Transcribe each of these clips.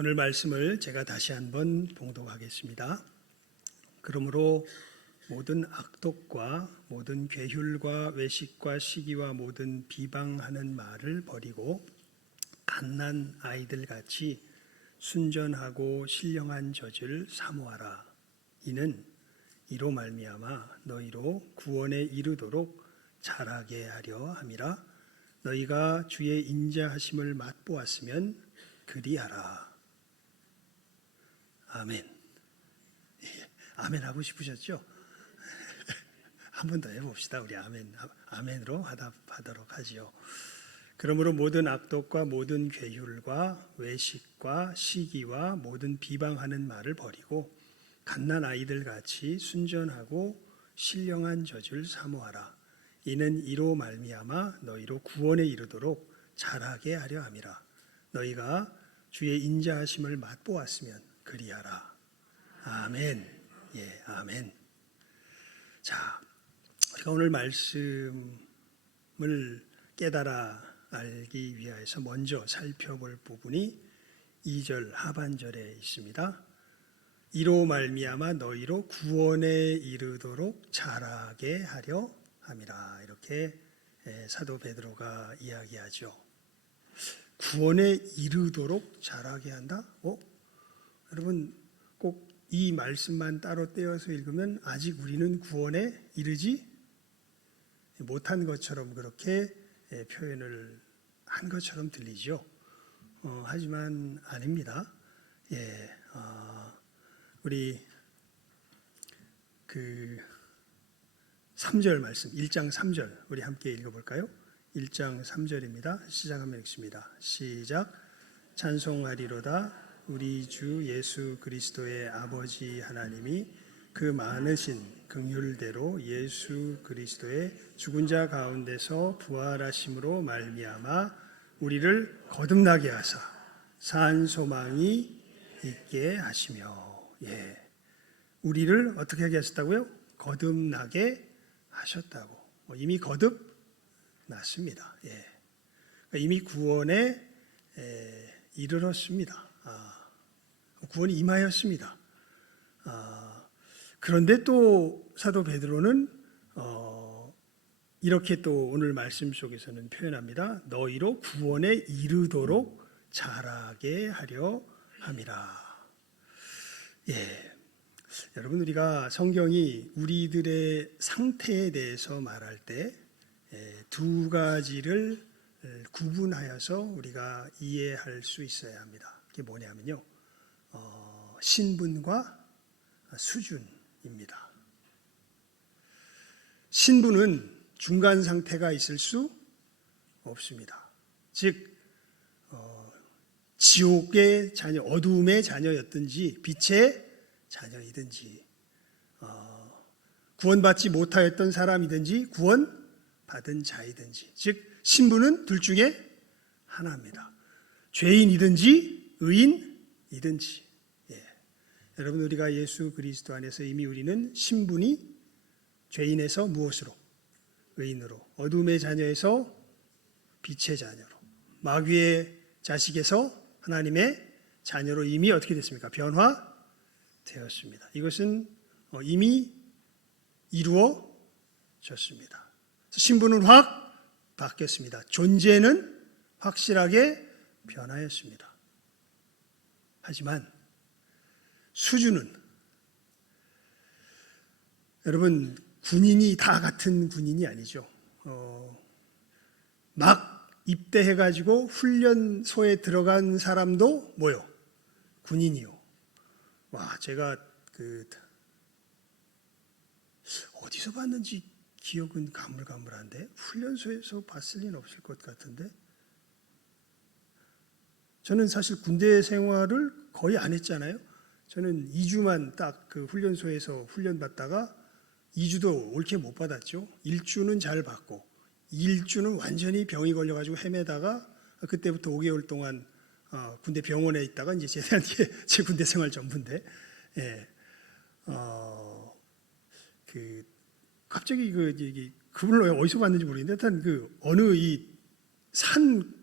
오늘 말씀을 제가 다시 한번 봉독하겠습니다. 그러므로 모든 악독과 모든 괴휼과 외식과 시기와 모든 비방하는 말을 버리고 갓난 아이들 같이 순전하고 신령한 젖을 사모하라. 이는 이로 말미암아 너희로 구원에 이르도록 자라게 하려 함이라. 너희가 주의 인자하심을 맛보았으면 그리하라. 아멘. 아멘 하고 싶으셨죠? 한 번 더 해봅시다. 우리 아멘으로 하도록 하지요. 그러므로 모든 악독과 모든 괴휼과 외식과 시기와 모든 비방하는 말을 버리고 갓난 아이들 같이 순전하고 신령한 젖을 사모하라. 이는 이로 말미암아 너희로 구원에 이르도록 자라게 하려 함이라. 너희가 주의 인자하심을 맛보았으면 그리하라. 아멘. 예, 아멘. 자, 우리가 오늘 말씀을 깨달아 알기 위해서 먼저 살펴볼 부분이 2절 하반절에 있습니다. 이로 말미암아 너희로 구원에 이르도록 자라게 하려 함이라. 이렇게 사도 베드로가 이야기하죠. 구원에 이르도록 자라게 한다? 여러분 꼭 이 말씀만 따로 떼어서 읽으면 아직 우리는 구원에 이르지 못한 것처럼 그렇게 표현을 한 것처럼 들리죠. 하지만 아닙니다. 우리 3절 말씀 1장 3절 우리 함께 읽어볼까요? 1장 3절입니다. 시작하면 읽습니다. 시작. 찬송하리로다 우리 주 예수 그리스도의 아버지 하나님이 그 많으신 긍휼대로 예수 그리스도의 죽은 자 가운데서 부활하심으로 말미암아 우리를 거듭나게 하사 산 소망이 있게 하시며, 우리를 어떻게 하게 하셨다고요? 거듭나게 하셨다고. 이미 거듭났습니다. 이미 구원에 이르렀습니다. 구원이 임하였습니다. 그런데 또 사도 베드로는 이렇게 또 오늘 말씀 속에서는 표현합니다. 너희로 구원에 이르도록 자라게 하려 함이라. 여러분 우리가 성경이 우리들의 상태에 대해서 말할 때 두 가지를 구분하여서 우리가 이해할 수 있어야 합니다. 그게 뭐냐면요. 신분과 수준입니다. 신분은 중간 상태가 있을 수 없습니다. 즉 지옥의 자녀, 어두움의 자녀였든지 빛의 자녀이든지 구원받지 못하였던 사람이든지 구원받은 자이든지 즉 신분은 둘 중에 하나입니다. 죄인이든지 의인이든지. 여러분 우리가 예수 그리스도 안에서 이미 우리는 신분이 죄인에서 무엇으로? 의인으로, 어둠의 자녀에서 빛의 자녀로, 마귀의 자식에서 하나님의 자녀로 이미 어떻게 됐습니까? 변화되었습니다. 이것은 이미 이루어졌습니다. 신분은 확 바뀌었습니다. 존재는 확실하게 변하였습니다. 하지만 수준은 여러분 군인이 다 같은 군인이 아니죠. 막 입대해가지고 훈련소에 들어간 사람도 뭐요? 군인이요. 와, 제가 어디서 봤는지 기억은 가물가물한데 훈련소에서 봤을 리는 없을 것 같은데 저는 사실 군대 생활을 거의 안 했잖아요. 저는 2주만 딱 그 훈련소에서 훈련받다가 2주도 옳게 못 받았죠. 1주는 잘 받고 1주는 완전히 병이 걸려가지고 헤매다가 그때부터 5개월 동안 군대 병원에 있다가 이제 제대한 게 제 군대 생활 전부인데, 갑자기 그분을 어디서 봤는지 모르겠는데, 일단 어느 이 산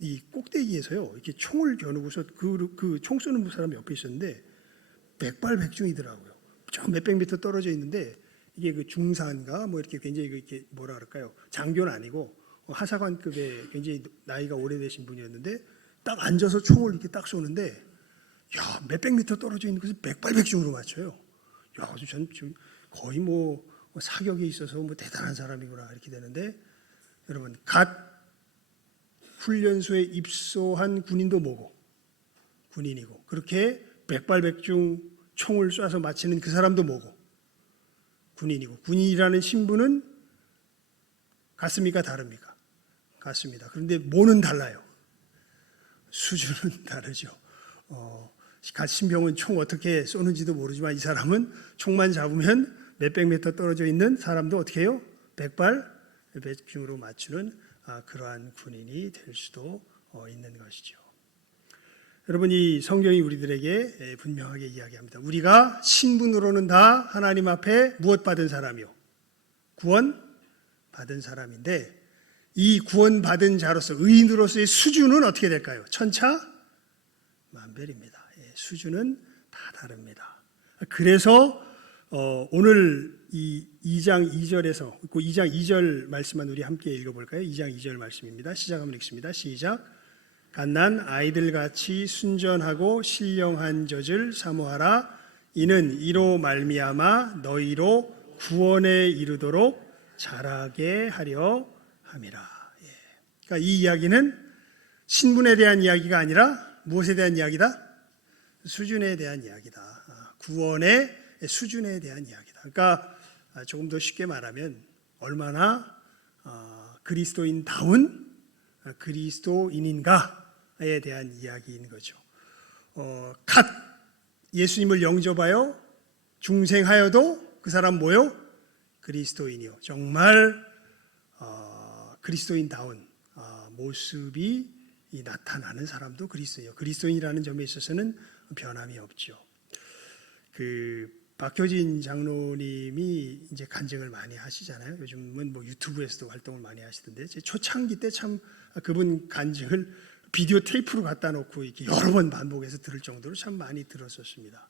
이 꼭대기에서요 이렇게 총을 겨누고서 그 총 쏘는 사람 옆에 있었는데 백발백중이더라고요. 저 몇백 미터 떨어져 있는데 이게 그 중사인가 뭐 이렇게 굉장히 이렇게 뭐라 그럴까요? 장교는 아니고 하사관급의 굉장히 나이가 오래되신 분이었는데 딱 앉아서 총을 이렇게 딱 쏘는데 야 몇백 미터 떨어져 있는 것을 백발백중으로 맞춰요. 야, 전 지금 거의 뭐 사격에 있어서 뭐 대단한 사람이구나 이렇게 되는데 여러분 갓 훈련소에 입소한 군인도 뭐고 군인이고 그렇게 백발백중 총을 쏴서 맞히는 그 사람도 뭐고 군인이고 군인이라는 신분은 같습니까 다릅니까? 같습니다. 그런데 뭐는 달라요. 수준은 다르죠. 갓 신병은 총 어떻게 쏘는지도 모르지만 이 사람은 총만 잡으면 몇백 미터 떨어져 있는 사람도 어떻게 해요? 백발백중으로 맞추는 그러한 군인이 될 수도 있는 것이죠. 여러분 이 성경이 우리들에게 분명하게 이야기합니다. 우리가 신분으로는 다 하나님 앞에 무엇 받은 사람이요? 구원 받은 사람인데 이 구원 받은 자로서 의인으로서의 수준은 어떻게 될까요? 천차만별입니다. 수준은 다 다릅니다. 그래서 오늘 이 2장 2절에서 그 2장 2절 말씀만 우리 함께 읽어볼까요? 2장 2절 말씀입니다. 시작하면 읽습니다. 시작. 갓난 아이들같이 순전하고 신령한 젖을 사모하라. 이는 이로 말미암아 너희로 구원에 이르도록 자라게 하려 함이라. 그러니까 이 이야기는 신분에 대한 이야기가 아니라 무엇에 대한 이야기다? 수준에 대한 이야기다. 구원의 수준에 대한 이야기다. 그러니까 조금 더 쉽게 말하면 얼마나 그리스도인다운 그리스도인인가에 대한 이야기인 거죠. 갓 예수님을 영접하여 중생하여도 그 사람 뭐요? 그리스도인이요. 정말 그리스도인다운 모습이 나타나는 사람도 그리스도인이요. 그리스도인이라는 점에 있어서는 변함이 없죠. 박효진 장로님이 이제 간증을 많이 하시잖아요. 요즘은 뭐 유튜브에서도 활동을 많이 하시던데 제 초창기 때 참 그분 간증을 비디오 테이프로 갖다 놓고 이렇게 여러 번 반복해서 들을 정도로 참 많이 들었었습니다.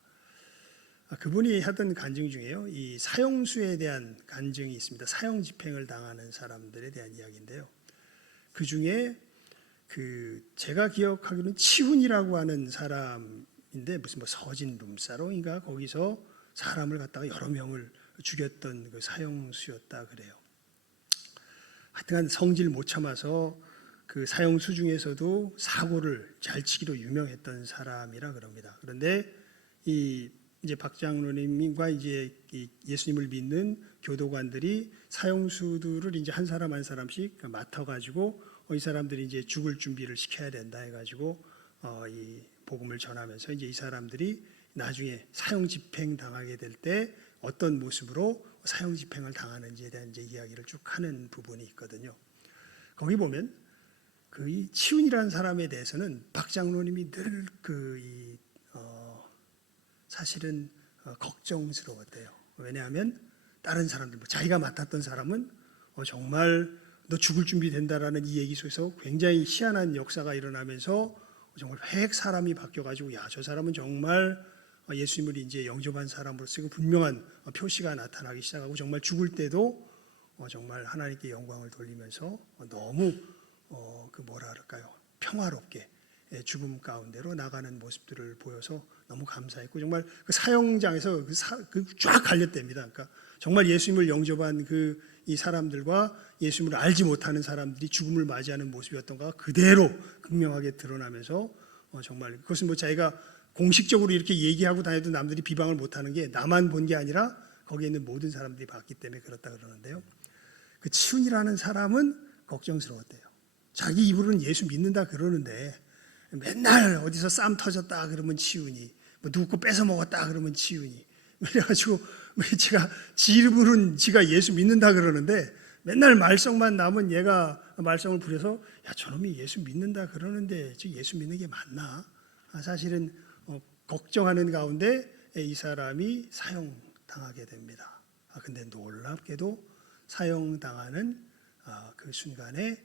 그분이 하던 간증 중에요, 이 사형수에 대한 간증이 있습니다. 사형 집행을 당하는 사람들에 대한 이야기인데요. 그 중에 제가 기억하기로는 치훈이라고 하는 사람인데 무슨 뭐 서진 룸사롱인가 거기서 사람을 갖다가 여러 명을 죽였던 그 사형수였다 그래요. 하여튼 성질 못 참아서 그 사형수 중에서도 사고를 잘 치기로 유명했던 사람이라 그럽니다. 그런데 이제 박 장로님과 이제 예수님을 믿는 교도관들이 사형수들을 이제 한 사람 한 사람씩 맡아가지고 이 사람들이 이제 죽을 준비를 시켜야 된다 해가지고 이 복음을 전하면서 이제 이 사람들이 나중에 사형 집행 당하게 될 때 어떤 모습으로 사형 집행을 당하는지에 대한 이제 이야기를 쭉 하는 부분이 있거든요. 거기 보면 이 치훈이라는 사람에 대해서는 박 장로님이 늘 사실은 걱정스러웠대요. 왜냐하면 다른 사람들, 자기가 맡았던 사람은 정말 너 죽을 준비 된다라는 이 얘기 속에서 굉장히 희한한 역사가 일어나면서 정말 획 사람이 바뀌어가지고 저 사람은 정말 예수님을 이제 영접한 사람으로서 분명한 표시가 나타나기 시작하고 정말 죽을 때도 정말 하나님께 영광을 돌리면서 너무 평화롭게 죽음 가운데로 나가는 모습들을 보여서 너무 감사했고 정말 그 사형장에서 쫙 갈렸답니다. 그러니까 정말 예수님을 영접한 이 사람들과 예수님을 알지 못하는 사람들이 죽음을 맞이하는 모습이었던가 그대로 극명하게 드러나면서 정말 그것은 뭐 자기가 공식적으로 이렇게 얘기하고 다녀도 남들이 비방을 못하는 게 나만 본 게 아니라 거기에 있는 모든 사람들이 봤기 때문에 그렇다 그러는데요. 그 치훈이라는 사람은 걱정스러웠대요. 자기 입으로는 예수 믿는다 그러는데 맨날 어디서 싸움 터졌다 그러면 치훈이, 뭐 누구 거 뺏어 먹었다 그러면 치훈이, 그래가지고 지 입으로는 지가 예수 믿는다 그러는데 맨날 말썽만 나면 얘가 말썽을 부려서 저놈이 예수 믿는다 그러는데 지금 예수 믿는 게 맞나? 사실은 걱정하는 가운데 이 사람이 사형당하게 됩니다. 근데 놀랍게도 사형당하는 그 순간에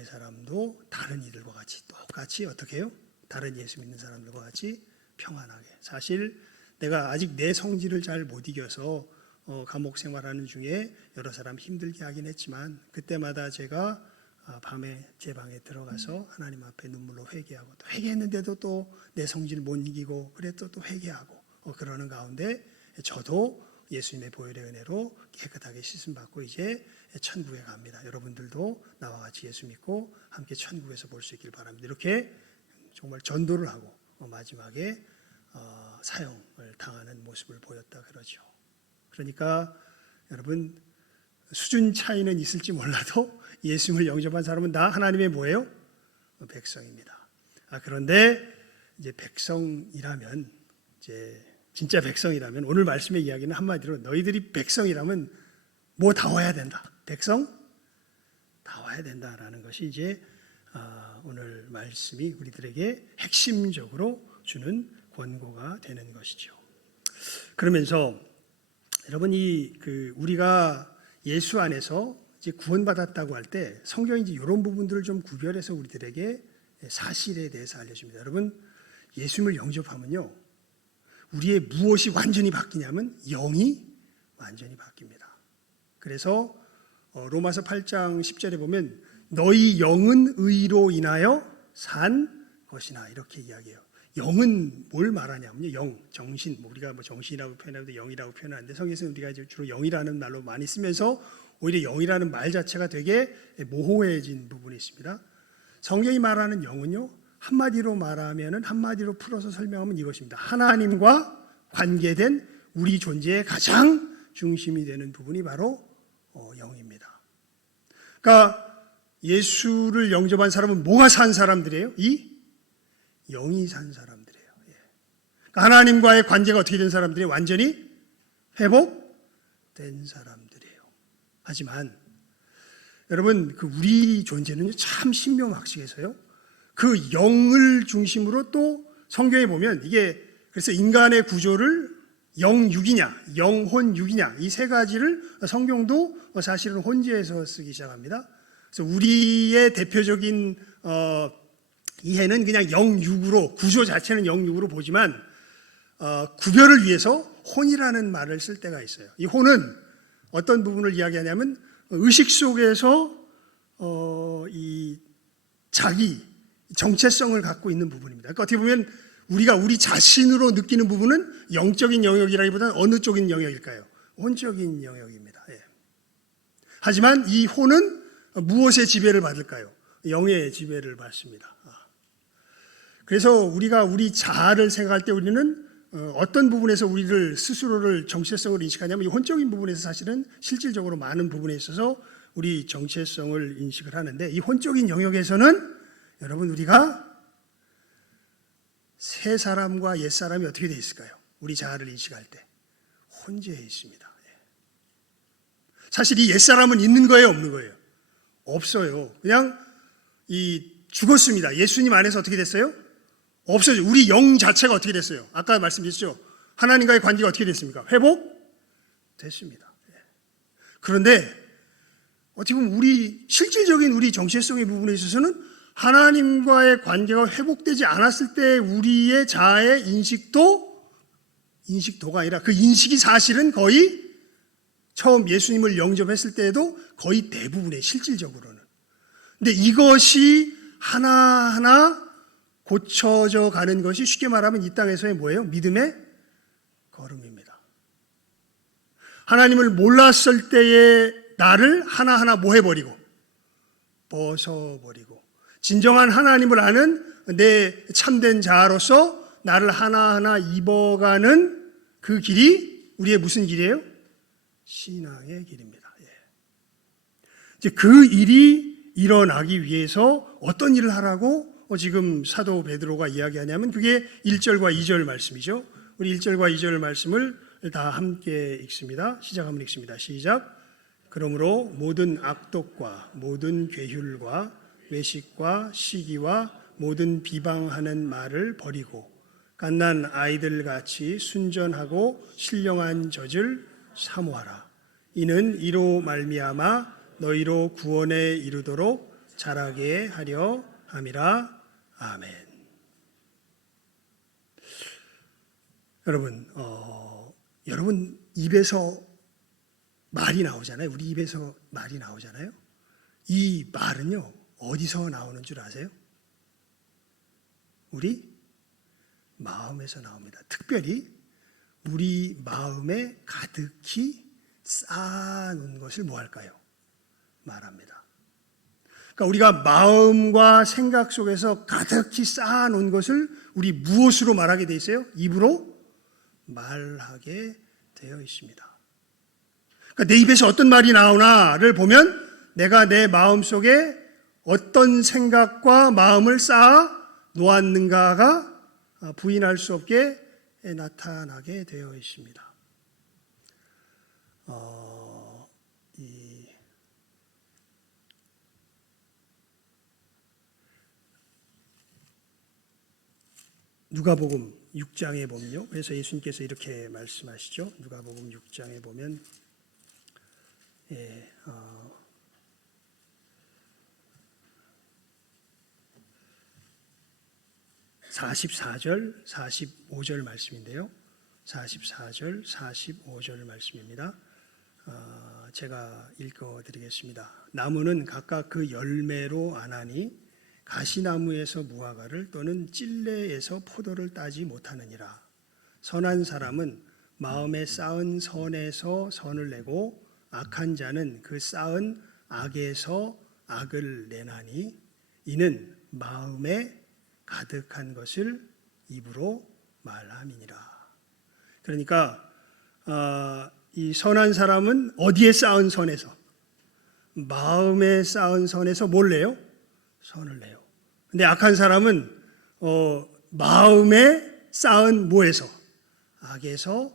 이 사람도 다른 이들과 같이 똑같이 어떻게 해요? 다른 예수 믿는 사람들과 같이 평안하게. 사실 내가 아직 내 성질을 잘 못 이겨서 감옥 생활하는 중에 여러 사람 힘들게 하긴 했지만 그때마다 제가 밤에 제 방에 들어가서 하나님 앞에 눈물로 회개하고 또 회개했는데도 또 내 성질 못 이기고 그래도 또 회개하고 그러는 가운데 저도 예수님의 보혈의 은혜로 깨끗하게 씻음 받고 이제 천국에 갑니다. 여러분들도 나와 같이 예수 믿고 함께 천국에서 볼 수 있길 바랍니다. 이렇게 정말 전도를 하고 마지막에 사형을 당하는 모습을 보였다 그러죠. 그러니까 여러분 수준 차이는 있을지 몰라도 예수님을 영접한 사람은 다 하나님의 뭐예요? 백성입니다. 그런데 이제 백성이라면 이제 진짜 백성이라면 오늘 말씀의 이야기는 한마디로 너희들이 백성이라면 뭐 다 와야 된다. 백성 다 와야 된다라는 것이 이제 오늘 말씀이 우리들에게 핵심적으로 주는 권고가 되는 것이죠. 그러면서 여러분 우리가 예수 안에서 이제 구원받았다고 할 때 성경이 이제 이런 부분들을 좀 구별해서 우리들에게 사실에 대해서 알려줍니다. 여러분 예수님을 영접하면요. 우리의 무엇이 완전히 바뀌냐면 영이 완전히 바뀝니다. 그래서 로마서 8장 10절에 보면 너희 영은 의로 인하여 산 것이나 이렇게 이야기해요. 영은 뭘 말하냐면요. 영, 정신, 우리가 정신이라고 표현하도 영이라고 표현하는데 성경에서는 우리가 이제 주로 영이라는 말로 많이 쓰면서 오히려 영이라는 말 자체가 되게 모호해진 부분이 있습니다. 성경이 말하는 영은요. 한마디로 말하면은 한마디로 풀어서 설명하면 이것입니다. 하나님과 관계된 우리 존재의 가장 중심이 되는 부분이 바로 영입니다. 그러니까 예수를 영접한 사람은 뭐가 산 사람들이에요? 이 영이 산 사람들이에요. 그러니까 하나님과의 관계가 어떻게 된 사람들이 완전히 회복된 사람들이에요. 하지만 여러분 우리 존재는 참 신묘막측해서요. 그 영을 중심으로 또 성경에 보면 이게 그래서 인간의 구조를 영육이냐 영혼육이냐 이 세 가지를 성경도 사실은 혼재해서 쓰기 시작합니다. 그래서 우리의 대표적인 이해는 그냥 영육으로 구조 자체는 영육으로 보지만 구별을 위해서 혼이라는 말을 쓸 때가 있어요. 이 혼은 어떤 부분을 이야기하냐면 의식 속에서 이 자기 정체성을 갖고 있는 부분입니다. 그러니까 어떻게 보면 우리가 우리 자신으로 느끼는 부분은 영적인 영역이라기보다는 어느 쪽인 영역일까요? 혼적인 영역입니다. 하지만 이 혼은 무엇의 지배를 받을까요? 영의 지배를 받습니다. 그래서 우리가 우리 자아를 생각할 때 우리는 어떤 부분에서 우리를 스스로를 정체성을 인식하냐면 이 혼적인 부분에서 사실은 실질적으로 많은 부분에 있어서 우리 정체성을 인식을 하는데 이 혼적인 영역에서는 여러분 우리가 새 사람과 옛 사람이 어떻게 되어 있을까요? 우리 자아를 인식할 때 혼재해 있습니다. 사실 이 옛 사람은 있는 거예요, 없는 거예요? 없어요. 그냥 죽었습니다. 예수님 안에서 어떻게 됐어요? 없어요. 우리 영 자체가 어떻게 됐어요? 아까 말씀드렸죠. 하나님과의 관계가 어떻게 됐습니까? 회복됐습니다. 그런데 어떻게 보면 실질적인 우리 정체성의 부분에 있어서는 하나님과의 관계가 회복되지 않았을 때 우리의 자아의 인식도가 아니라 그 인식이 사실은 거의 처음 예수님을 영접했을 때에도 거의 대부분의 실질적으로는. 근데 이것이 하나하나 고쳐져 가는 것이 쉽게 말하면 이 땅에서의 뭐예요? 믿음의 걸음입니다. 하나님을 몰랐을 때의 나를 하나하나 뭐 해버리고 벗어버리고 진정한 하나님을 아는 내 참된 자아로서 나를 하나하나 입어가는 그 길이 우리의 무슨 길이에요? 신앙의 길입니다. 이제 그 일이 일어나기 위해서 어떤 일을 하라고 지금 사도 베드로가 이야기하냐면 그게 1절과 2절 말씀이죠. 우리 1절과 2절 말씀을 다 함께 읽습니다. 한번 읽습니다. 시작. 그러므로 모든 악독과 모든 괴휼과 외식과 시기와 모든 비방하는 말을 버리고 갓난 아이들같이 순전하고 신령한 젖을 사모하라. 이는 이로 말미암아 너희로 구원에 이르도록 자라게 하려 함이라. 아멘. 여러분 입에서 말이 나오잖아요. 우리 입에서 말이 나오잖아요. 이 말은요, 어디서 나오는 줄 아세요? 우리 마음에서 나옵니다. 특별히 우리 마음에 가득히 쌓아놓은 것을 뭐 할까요? 말합니다. 그러니까 우리가 마음과 생각 속에서 가득히 쌓아놓은 것을 우리 무엇으로 말하게 돼 있어요? 입으로 말하게 되어 있습니다. 그러니까 내 입에서 어떤 말이 나오나를 보면 내가 내 마음 속에 어떤 생각과 마음을 쌓아 놓았는가가 부인할 수 없게 나타나게 되어 있습니다. 누가복음 6장에 보면요. 그래서 예수님께서 이렇게 말씀하시죠. 누가복음 6장에 보면 44절, 45절 말씀인데요. 44절, 45절 말씀입니다. 제가 읽어드리겠습니다. 나무는 각각 그 열매로 아나니 가시나무에서 무화과를 또는 찔레에서 포도를 따지 못하느니라. 선한 사람은 마음에 쌓은 선에서 선을 내고 악한 자는 그 쌓은 악에서 악을 내나니 이는 마음에 가득한 것을 입으로 말함이니라. 그러니까 이 선한 사람은 어디에 쌓은 선에서? 마음에 쌓은 선에서 뭘 내요? 선을 내요. 근데 악한 사람은 마음에 쌓은 뭐에서? 악에서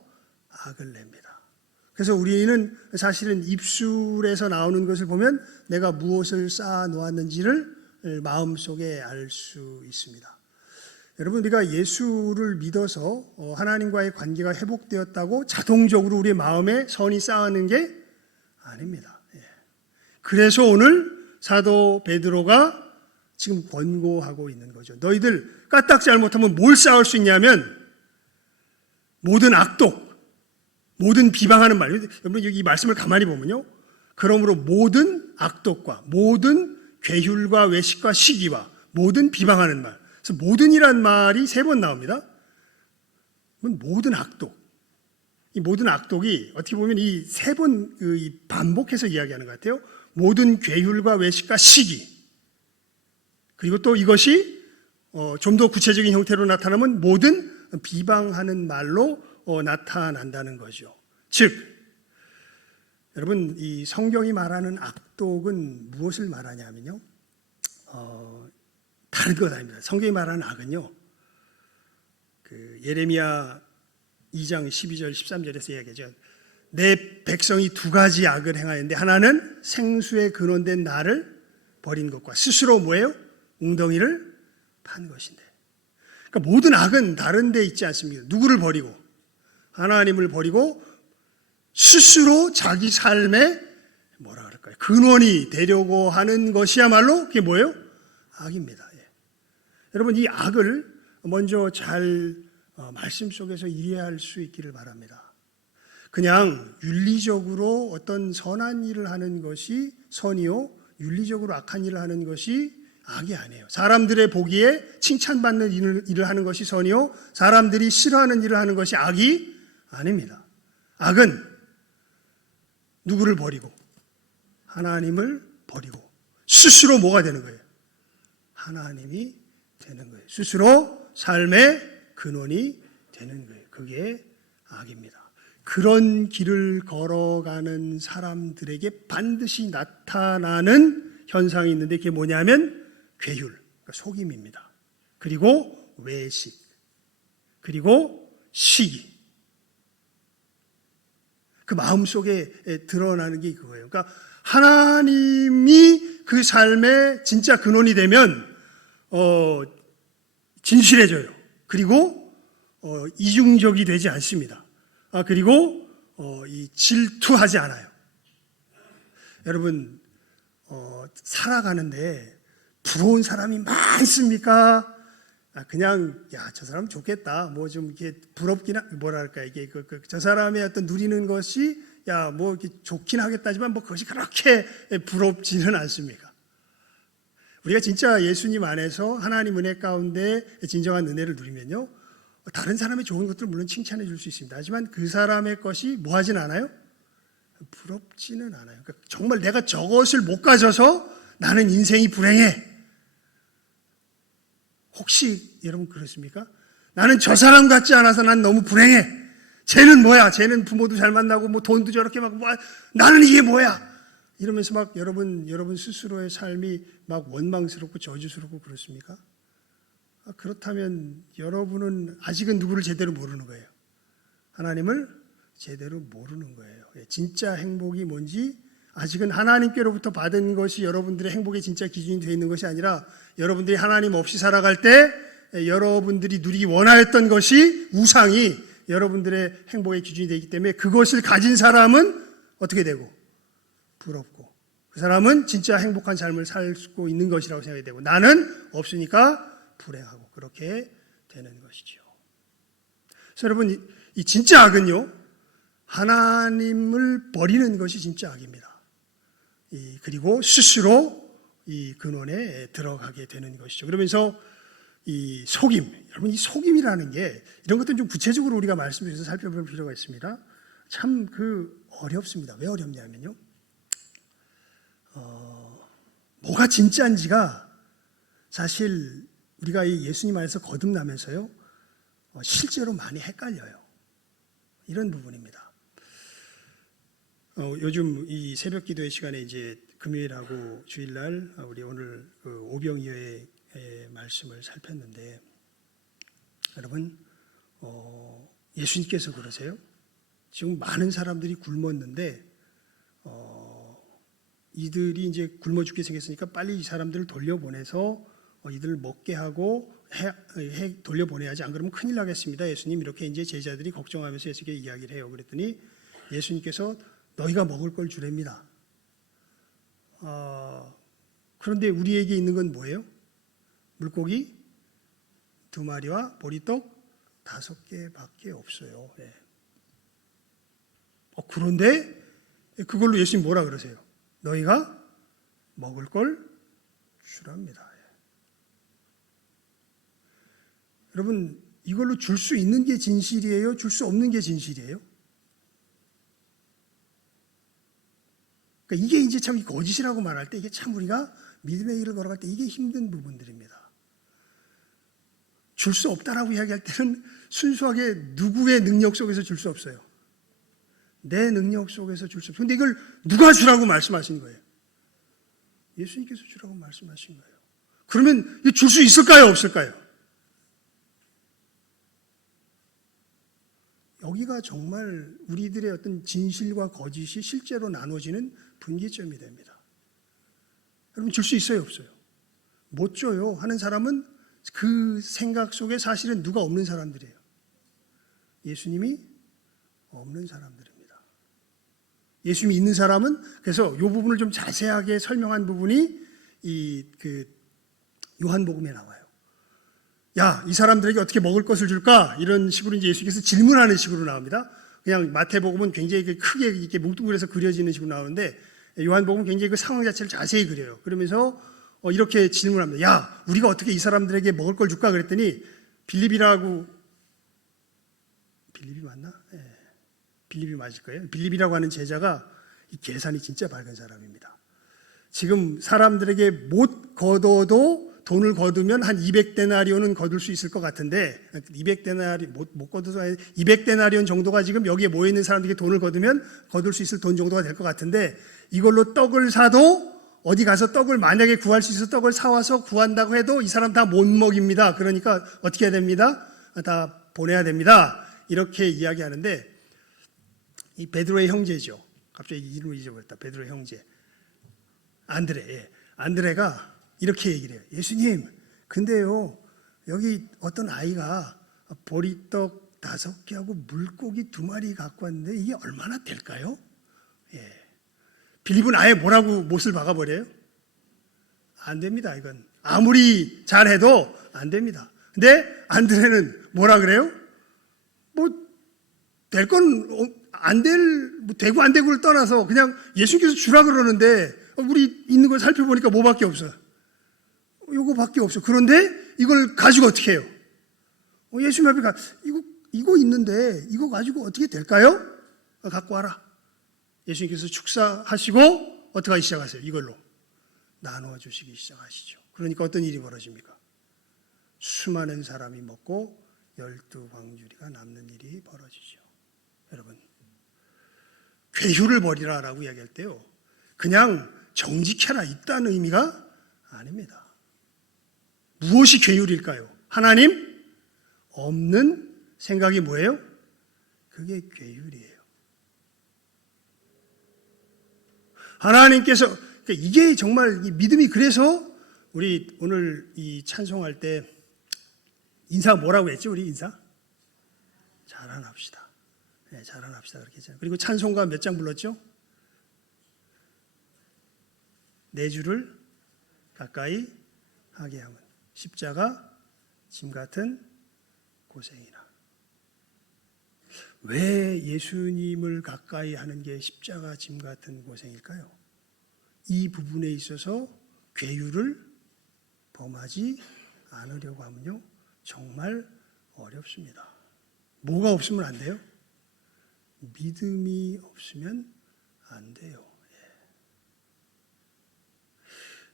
악을 냅니다. 그래서 우리는 사실은 입술에서 나오는 것을 보면 내가 무엇을 쌓아 놓았는지를 마음속에 알 수 있습니다. 여러분, 우리가 예수를 믿어서 하나님과의 관계가 회복되었다고 자동적으로 우리의 마음에 선이 쌓이는 게 아닙니다. 그래서 오늘 사도 베드로가 지금 권고하고 있는 거죠. 너희들 까딱 잘못하면 뭘 쌓을 수 있냐면 모든 악독, 모든 비방하는 말. 여러분 여기 이 말씀을 가만히 보면요. 그러므로 모든 악독과 모든 괴휼과 외식과 시기와 모든 비방하는 말. 그래서 모든이란 말이 3번 나옵니다. 모든 악독. 이 모든 악독이 어떻게 보면 이 3번 반복해서 이야기하는 것 같아요. 모든 괴휼과 외식과 시기. 그리고 또 이것이 좀 더 구체적인 형태로 나타나면 모든 비방하는 말로 나타난다는 거죠. 즉, 여러분 이 성경이 말하는 악독은 무엇을 말하냐면요. 다른 것 아닙니다. 성경이 말하는 악은요. 예레미야 2장 12절 13절에서 이야기하죠. 내 백성이 2가지 악을 행하였는데 하나는 생수에 근원된 나를 버린 것과 스스로 뭐예요? 웅덩이를 판 것인데. 그러니까 모든 악은 다른 데 있지 않습니까? 누구를 버리고? 하나님을 버리고 스스로 자기 삶에 뭐라 그럴까요? 근원이 되려고 하는 것이야말로 그게 뭐예요? 악입니다. 여러분 이 악을 먼저 잘 말씀 속에서 이해할 수 있기를 바랍니다. 그냥 윤리적으로 어떤 선한 일을 하는 것이 선이요, 윤리적으로 악한 일을 하는 것이 악이 아니에요. 사람들의 보기에 칭찬받는 일을 하는 것이 선이요, 사람들이 싫어하는 일을 하는 것이 악이 아닙니다. 악은 누구를 버리고? 하나님을 버리고 스스로 뭐가 되는 거예요? 하나님이 되는 거예요. 스스로 삶의 근원이 되는 거예요. 그게 악입니다. 그런 길을 걸어가는 사람들에게 반드시 나타나는 현상이 있는데 그게 뭐냐면 괴휼, 그러니까 속임입니다. 그리고 외식, 그리고 시기. 그 마음속에 드러나는 게 그거예요. 그러니까 하나님이 그 삶의 진짜 근원이 되면 진실해져요. 그리고 이중적이 되지 않습니다. 그리고 이 질투하지 않아요. 여러분 살아가는데 부러운 사람이 많습니까? 그냥 저 사람 좋겠다. 뭐 좀 이렇게 부럽기나 뭐랄까 이게 저 사람의 어떤 누리는 것이 뭐 이렇게 좋긴 하겠다지만 뭐 그것이 그렇게 부럽지는 않습니까? 우리가 진짜 예수님 안에서 하나님 은혜 가운데 진정한 은혜를 누리면요, 다른 사람의 좋은 것들을 물론 칭찬해 줄 수 있습니다. 하지만 그 사람의 것이 뭐 하진 않아요? 부럽지는 않아요. 그러니까 정말 내가 저것을 못 가져서 나는 인생이 불행해. 혹시 여러분 그렇습니까? 나는 저 사람 같지 않아서 난 너무 불행해. 쟤는 뭐야? 쟤는 부모도 잘 만나고 뭐 돈도 저렇게 막 나는 이게 뭐야? 이러면서 막 여러분 스스로의 삶이 막 원망스럽고 저주스럽고 그렇습니까? 그렇다면 여러분은 아직은 누구를 제대로 모르는 거예요. 하나님을 제대로 모르는 거예요. 진짜 행복이 뭔지 아직은 하나님께로부터 받은 것이 여러분들의 행복의 진짜 기준이 되어 있는 것이 아니라 여러분들이 하나님 없이 살아갈 때 여러분들이 누리기 원하였던 것이 우상이 여러분들의 행복의 기준이 되기 때문에 그것을 가진 사람은 어떻게 되고? 부럽고, 그 사람은 진짜 행복한 삶을 살고 있는 것이라고 생각이 되고, 나는 없으니까 불행하고, 그렇게 되는 것이죠. 그래서 여러분, 이 진짜 악은요, 하나님을 버리는 것이 진짜 악입니다. 그리고 스스로 이 근원에 들어가게 되는 것이죠. 그러면서 이 속임, 여러분 이 속임이라는 게 이런 것들은 좀 구체적으로 우리가 말씀드려서 살펴볼 필요가 있습니다. 참 어렵습니다. 왜 어렵냐면요, 뭐가 진짜인지가 사실 우리가 이 예수님 안에서 거듭나면서요, 실제로 많이 헷갈려요. 이런 부분입니다. 요즘 이 새벽 기도의 시간에 이제 금요일하고 주일날 우리 오늘 오병이어의 말씀을 살폈는데, 여러분 예수님께서 그러세요. 지금 많은 사람들이 굶었는데 이들이 이제 굶어 죽게 생겼으니까 빨리 이 사람들을 돌려보내서 이들을 먹게 하고 돌려보내야지, 안 그러면 큰일 나겠습니다. 예수님 이렇게 이제 제자들이 걱정하면서 예수님께 이야기를 해요. 그랬더니 예수님께서 너희가 먹을 걸 주랍니다. 그런데 우리에게 있는 건 뭐예요? 물고기 2마리와 보리떡 5개밖에 없어요. 네. 그런데 그걸로 예수님 뭐라 그러세요? 너희가 먹을 걸 주랍니다. 여러분, 이걸로 줄 수 있는 게 진실이에요? 줄 수 없는 게 진실이에요? 그러니까 이게 이제 참 거짓이라고 말할 때 이게 참 우리가 믿음의 길을 걸어갈 때 이게 힘든 부분들입니다. 줄 수 없다라고 이야기할 때는 순수하게 누구의 능력 속에서 줄 수 없어요. 내 능력 속에서 줄 수 없어요. 그런데 이걸 누가 주라고 말씀하신 거예요? 예수님께서 주라고 말씀하신 거예요. 그러면 줄 수 있을까요? 없을까요? 여기가 정말 우리들의 어떤 진실과 거짓이 실제로 나눠지는 분기점이 됩니다. 여러분, 줄 수 있어요? 없어요? 못 줘요 하는 사람은 그 생각 속에 사실은 누가 없는 사람들이에요. 예수님이 없는 사람들입니다. 예수님이 있는 사람은, 그래서 이 부분을 좀 자세하게 설명한 부분이 요한복음에 나와요. 야, 이 사람들에게 어떻게 먹을 것을 줄까? 이런 식으로 이제 예수께서 질문하는 식으로 나옵니다. 그냥 마태복음은 굉장히 크게 이렇게 뭉뚱그려서 그려지는 식으로 나오는데, 요한복음은 굉장히 그 상황 자체를 자세히 그려요. 그러면서 이렇게 질문합니다. 야, 우리가 어떻게 이 사람들에게 먹을 걸 줄까? 그랬더니 빌립이 맞나? 네. 빌립이 맞을 거예요. 빌립이라고 하는 제자가 이 계산이 진짜 밝은 사람입니다. 지금 사람들에게 못 거둬도 돈을 거두면 한 200데나리온은 거둘 수 있을 것 같은데, 200데나리 못 거둬서 200데나리온 정도가 지금 여기에 모여 있는 사람들에게 돈을 거두면 거둘 수 있을 돈 정도가 될 것 같은데, 이걸로 떡을 사도 어디 가서 떡을 만약에 구할 수 있어서 떡을 사와서 구한다고 해도 이 사람 다 못 먹입니다. 그러니까 어떻게 해야 됩니다? 다 보내야 됩니다. 이렇게 이야기하는데, 이 베드로의 형제죠. 갑자기 이름을 잊어버렸다. 베드로의 형제 안드레. 안드레가 이렇게 얘기를 해요. 예수님, 근데요, 여기 어떤 아이가 보리떡 5개하고 물고기 2마리 갖고 왔는데 이게 얼마나 될까요? 예. 빌립은 아예 뭐라고 못을 박아버려요? 안 됩니다. 이건 아무리 잘해도 안 됩니다. 근데 안드레는 뭐라 그래요? 뭐 될 건 안 될, 뭐 되고 안 되고를 떠나서 그냥 예수님께서 주라 그러는데 우리 있는 걸 살펴보니까 뭐밖에 없어요. 요거밖에 없어. 그런데 이걸 가지고 어떻게 해요? 예수님 앞에 가, 이거 있는데 이거 가지고 어떻게 될까요? 갖고 와라. 예수님께서 축사하시고 어떻게 하기 시작하세요? 이걸로 나누어 주시기 시작하시죠. 그러니까 어떤 일이 벌어집니까? 수많은 사람이 먹고 12광주리가 남는 일이 벌어지죠. 여러분, 괴휴를 버리라라고 이야기할 때요, 그냥 정직해라 있다는 의미가 아닙니다. 무엇이 괴휴일까요? 하나님 없는 생각이 뭐예요? 그게 괴휴이에요. 하나님께서, 그러니까 이게 정말 이 믿음이, 그래서 우리 오늘 이 찬송할 때 인사 뭐라고 했지? 우리 인사? 자랑합시다. 네, 자랑합시다. 그렇게 했잖아요. 그리고 찬송가 몇 장 불렀죠? 내 주를 가까이 하게 함은 십자가 짐 같은 고생이나. 왜 예수님을 가까이 하는 게 십자가 짐 같은 고생일까요? 이 부분에 있어서 괴휴를 범하지 않으려고 하면요, 정말 어렵습니다. 뭐가 없으면 안 돼요? 믿음이 없으면 안 돼요.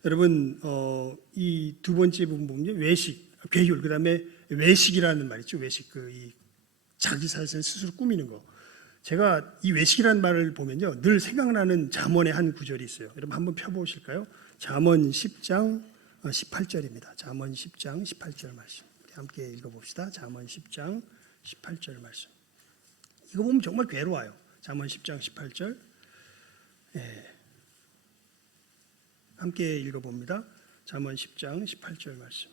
여러분, 이 두 번째 부분 보면 외식, 괴휴, 그 다음에 외식이라는 말 있죠. 외식, 이 자기 사실을 스스로 꾸미는 거. 제가 이 외식이라는 말을 보면요, 늘 생각나는 잠언의 한 구절이 있어요. 여러분 한번 펴보실까요? 잠언 10장 18절입니다. 잠언 10장 18절 말씀. 함께 읽어봅시다. 잠언 10장 18절 말씀. 이거 보면 정말 괴로워요. 잠언 10장 18절. 예. 함께 읽어봅니다. 잠언 10장 18절 말씀.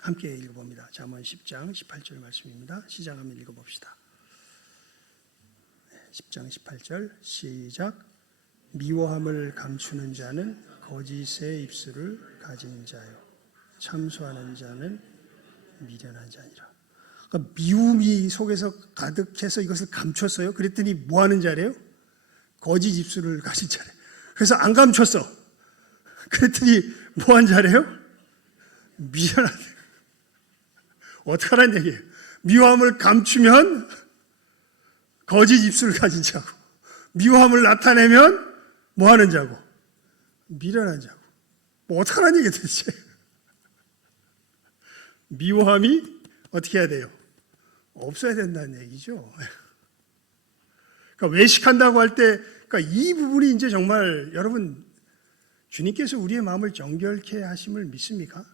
함께 읽어봅니다. 잠언 10장 18절 말씀입니다. 시작하면 읽어봅시다. 10장 18절 시작. 미워함을 감추는 자는 거짓의 입술을 가진 자요, 참소하는 자는 미련한 자니라. 그러니까 미움이 속에서 가득해서 이것을 감췄어요. 그랬더니 뭐 하는 자래요? 거짓 입술을 가진 자래. 그래서 안 감췄어. 그랬더니 뭐 한 자래요? 미련한 자. 어떡하라는 얘기예요? 미워함을 감추면 거짓 입술을 가진 자고, 미워함을 나타내면 뭐 하는 자고? 미련한 자고. 뭐 어떡하라는 얘기예요 도대체? 미워함이 어떻게 해야 돼요? 없어야 된다는 얘기죠. 그러니까 외식한다고 할 때, 그러니까 이 부분이 이제 정말, 여러분, 주님께서 우리의 마음을 정결케 하심을 믿습니까?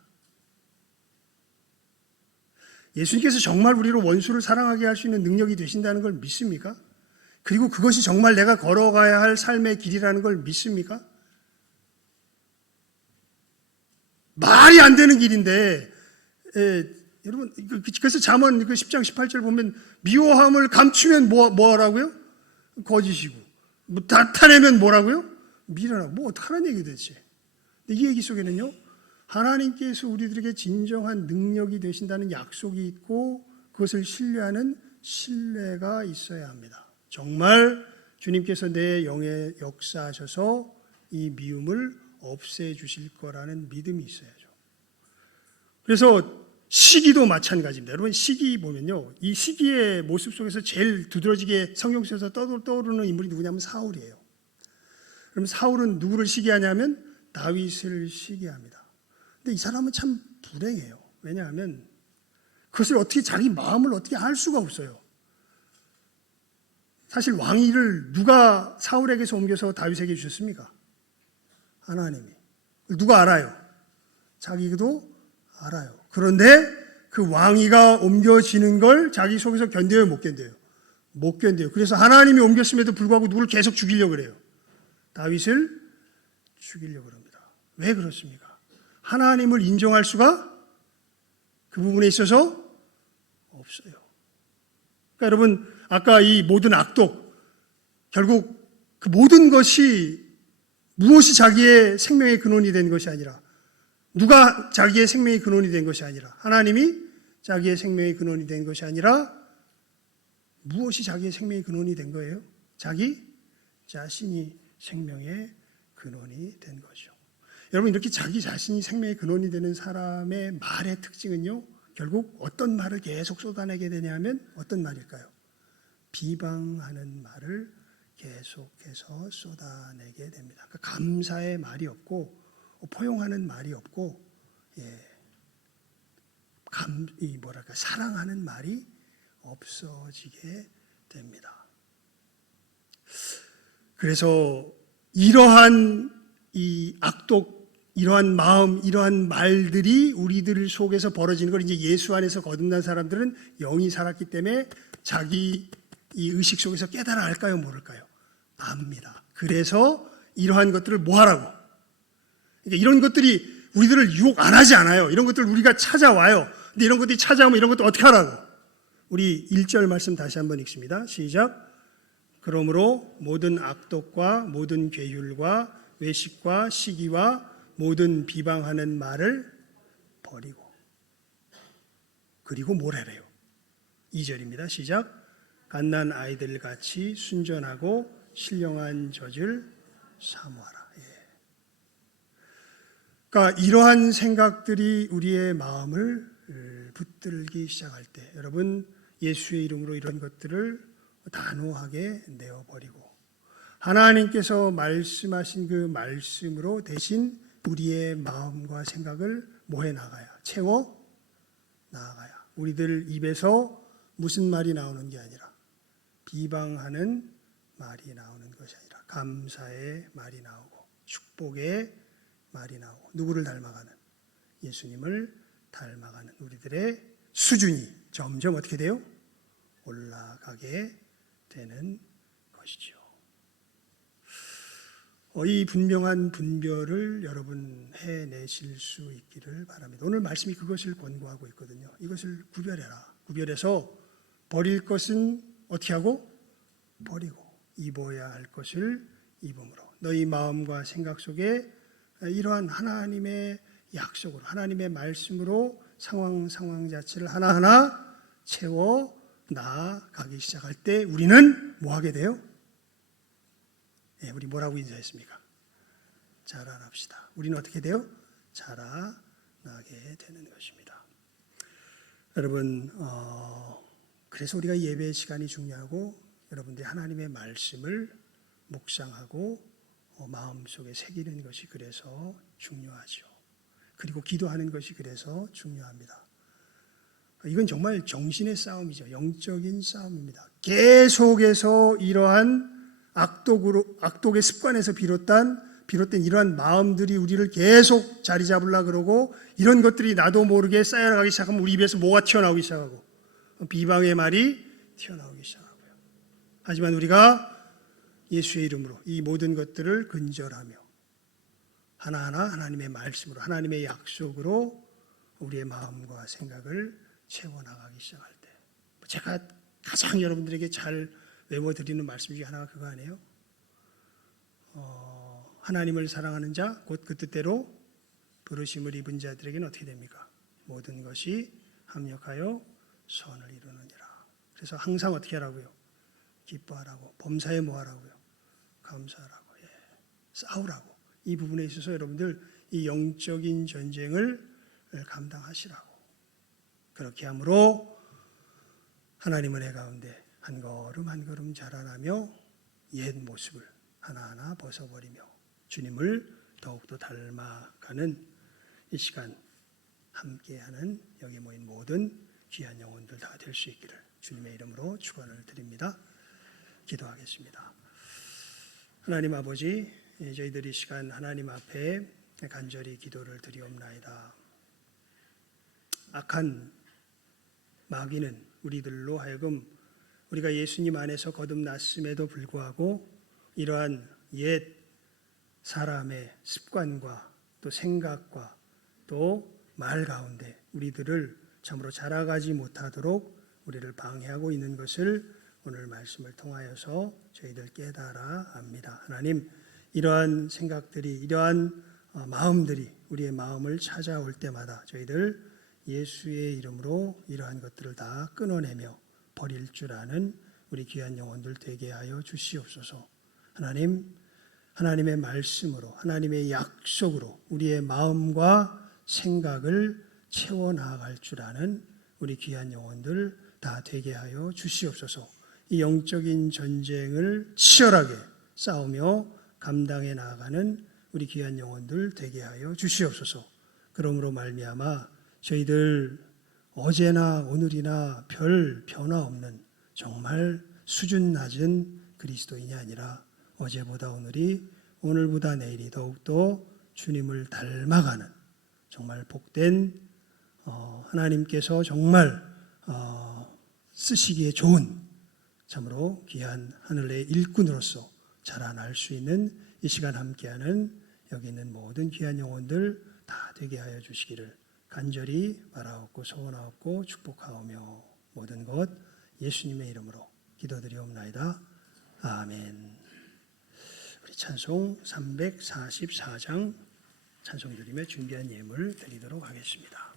예수님께서 정말 우리를 원수를 사랑하게 할 수 있는 능력이 되신다는 걸 믿습니까? 그리고 그것이 정말 내가 걸어가야 할 삶의 길이라는 걸 믿습니까? 말이 안 되는 길인데, 여러분, 그래서 잠언 10장 18절 보면 미워함을 감추면 뭐라고요? 거짓이고, 뭐 나타내면 뭐라고요? 미련하고. 뭐 어떡하라는 얘기 되지? 이 얘기 속에는요, 하나님께서 우리들에게 진정한 능력이 되신다는 약속이 있고 그것을 신뢰하는 신뢰가 있어야 합니다. 정말 주님께서 내 영에 역사하셔서 이 미움을 없애주실 거라는 믿음이 있어야죠. 그래서 시기도 마찬가지입니다. 여러분, 시기 보면요, 이 시기의 모습 속에서 제일 두드러지게 성경 속에서 떠오르는 인물이 누구냐면 사울이에요. 그럼 사울은 누구를 시기하냐면 다윗을 시기합니다. 근데 이 사람은 참 불행해요. 왜냐하면 그것을 어떻게, 자기 마음을 어떻게 알 수가 없어요. 사실 왕위를 누가 사울에게서 옮겨서 다윗에게 주셨습니까? 하나님이. 누가 알아요? 자기도 알아요. 그런데 그 왕위가 옮겨지는 걸 자기 속에서 견뎌요, 못 견뎌요? 못 견뎌요. 그래서 하나님이 옮겼음에도 불구하고 누구를 계속 죽이려고 그래요. 다윗을 죽이려고 합니다. 왜 그렇습니까? 하나님을 인정할 수가 그 부분에 있어서 없어요. 그러니까 여러분, 아까 이 모든 악독, 결국 그 모든 것이 무엇이 자기의 생명의 근원이 된 것이 아니라, 누가 자기의 생명의 근원이 된 것이 아니라, 하나님이 자기의 생명의 근원이 된 것이 아니라 무엇이 자기의 생명의 근원이 된 거예요? 자기 자신이 생명의 근원이 된 거죠. 여러분, 이렇게 자기 자신이 생명의 근원이 되는 사람의 말의 특징은요, 결국 어떤 말을 계속 쏟아내게 되냐면 어떤 말일까요? 비방하는 말을 계속해서 쏟아내게 됩니다. 그러니까 감사의 말이 없고, 포용하는 말이 없고, 사랑하는 말이 없어지게 됩니다. 그래서 이러한 이 악독, 이러한 마음, 이러한 말들이 우리들 속에서 벌어지는 걸 이제 예수 안에서 거듭난 사람들은 영이 살았기 때문에 자기 이 의식 속에서 깨달아 알까요, 모를까요? 압니다. 그래서 이러한 것들을 뭐 하라고? 그러니까 이런 것들이 우리들을 유혹 안 하지 않아요. 이런 것들 우리가 찾아와요. 근데 이런 것들이 찾아오면 이런 것도 어떻게 하라고? 우리 1절 말씀 다시 한번 읽습니다. 시작. 그러므로 모든 악독과 모든 괴율과 외식과 시기와 모든 비방하는 말을 버리고, 그리고 뭘 하래요? 2절입니다. 시작. 갓난 아이들 같이 순전하고 신령한 젖을 사모하라. 그러니까 이러한 생각들이 우리의 마음을 붙들기 시작할 때, 여러분, 예수의 이름으로 이런 것들을 단호하게 내어버리고, 하나님께서 말씀하신 그 말씀으로 대신 우리의 마음과 생각을 뭐해 나가야, 채워 나가야. 우리들 입에서 무슨 말이 나오는 게 아니라, 비방하는 말이 나오는 것이 아니라 감사의 말이 나오고 축복의 말이 나오고, 누구를 닮아가는? 예수님을 닮아가는 우리들의 수준이 점점 어떻게 돼요? 올라가게 되는 것이죠. 이 분명한 분별을 여러분 해내실 수 있기를 바랍니다. 오늘 말씀이 그것을 권고하고 있거든요. 이것을 구별해라. 구별해서 버릴 것은 어떻게 하고? 버리고 입어야 할 것을 입음으로, 너희 마음과 생각 속에 이러한 하나님의 약속으로, 하나님의 말씀으로 상황 자체를 하나하나 채워 나아가기 시작할 때 우리는 뭐 하게 돼요? 우리 뭐라고 인사했습니까? 자라납시다. 우리는 어떻게 돼요? 자라나게 되는 것입니다. 여러분, 그래서 우리가 예배 시간이 중요하고, 여러분들이 하나님의 말씀을 묵상하고 마음속에 새기는 것이 그래서 중요하죠. 그리고 기도하는 것이 그래서 중요합니다. 이건 정말 정신의 싸움이죠. 영적인 싸움입니다. 계속해서 이러한 악독의 습관에서 비롯된 이러한 마음들이 우리를 계속 자리 잡으려고 그러고, 이런 것들이 나도 모르게 쌓여나가기 시작하면 우리 입에서 뭐가 튀어나오기 시작하고, 비방의 말이 튀어나오기 시작하고요. 하지만 우리가 예수의 이름으로 이 모든 것들을 근절하며 하나하나 하나님의 말씀으로, 하나님의 약속으로 우리의 마음과 생각을 채워나가기 시작할 때, 제가 가장 여러분들에게 잘 외워드리는 말씀 중에 하나가 그거 아니에요? 하나님을 사랑하는 자, 곧 그 뜻대로 부르심을 입은 자들에게는 어떻게 됩니까? 모든 것이 합력하여 선을 이루느니라. 그래서 항상 어떻게 하라고요? 기뻐하라고. 범사에 뭐 하라고요? 감사하라고. 싸우라고. 이 부분에 있어서 여러분들 이 영적인 전쟁을 감당하시라고. 그렇게 함으로 하나님은 내 가운데 한 걸음 한 걸음 자라나며 옛 모습을 하나하나 벗어버리며 주님을 더욱더 닮아가는 이 시간, 함께하는 여기 모인 모든 귀한 영혼들 다 될 수 있기를 주님의 이름으로 축원을 드립니다. 기도하겠습니다. 하나님 아버지, 저희들이 이 시간 하나님 앞에 간절히 기도를 드리옵나이다. 악한 마귀는 우리들로 하여금 우리가 예수님 안에서 거듭났음에도 불구하고 이러한 옛 사람의 습관과 또 생각과 또 말 가운데 우리들을 참으로 자라가지 못하도록 우리를 방해하고 있는 것을 오늘 말씀을 통하여서 저희들 깨달아 압니다. 하나님, 이러한 생각들이, 이러한 마음들이 우리의 마음을 찾아올 때마다 저희들 예수의 이름으로 이러한 것들을 다 끊어내며 버릴 줄 아는 우리 귀한 영혼들 되게 하여 주시옵소서. 하나님, 하나님의 말씀으로, 하나님의 약속으로 우리의 마음과 생각을 채워나갈 줄 아는 우리 귀한 영혼들 다 되게 하여 주시옵소서. 이 영적인 전쟁을 치열하게 싸우며 감당해 나가는 우리 귀한 영혼들 되게 하여 주시옵소서. 그러므로 말미암아 저희들 어제나 오늘이나 별 변화 없는 정말 수준 낮은 그리스도인이 아니라 어제보다 오늘이, 오늘보다 내일이 더욱더 주님을 닮아가는 정말 복된 하나님께서 정말 쓰시기에 좋은 참으로 귀한 하늘의 일꾼으로서 자라날 수 있는 이 시간 함께하는 여기 있는 모든 귀한 영혼들 다 되게 하여 주시기를 간절히 바라옵고 소원하옵고 축복하오며 모든 것 예수님의 이름으로 기도드리옵나이다. 아멘. 우리 찬송 344장 찬송 드리며 준비한 예물 드리도록 하겠습니다.